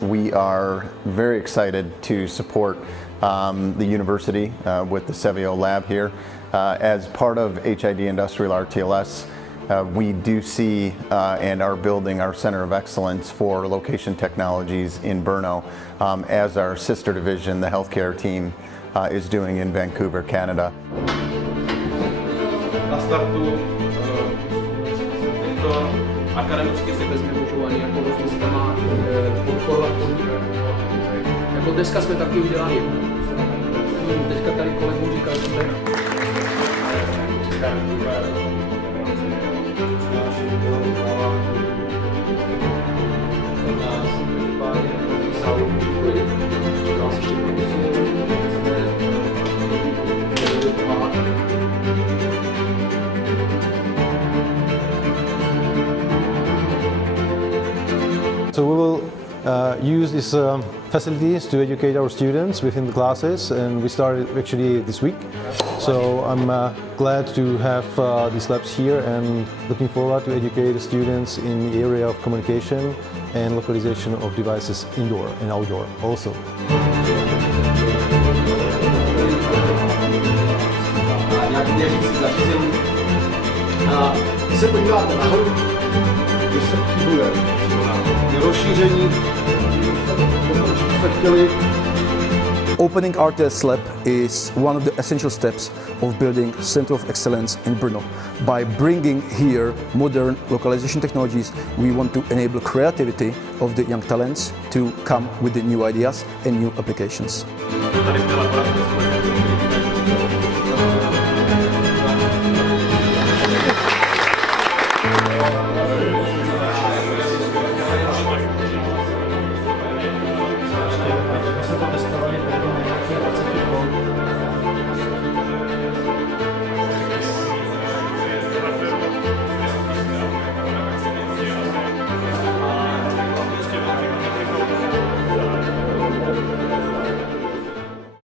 We are very excited to support the university with the Sewio lab here. As part of HID Industrial RTLS, we do see and are building our Center of Excellence for Location Technologies in Brno, as our sister division, the healthcare team, is doing in Vancouver, Canada. Na startu je to akademicky si beznemožovaný jako systéma podporovat podnikání. Jako dneska jsme taky udělali. Teďka tady kolegům říkal, že jsme So we will use these facilities to educate our students within the classes, and we started actually this week. So I'm glad to have these labs here and looking forward to educate the students in the area of communication and localization of devices indoor and outdoor also. Když se podíváte nahoru, když se chybuje rozšíření, jsme chtěli. Opening RTLS Lab is one of the essential steps of building Center of Excellence in Brno. By bringing here modern localization technologies, we want to enable creativity of the young talents to come with the new ideas and new applications. tady v té laboratoři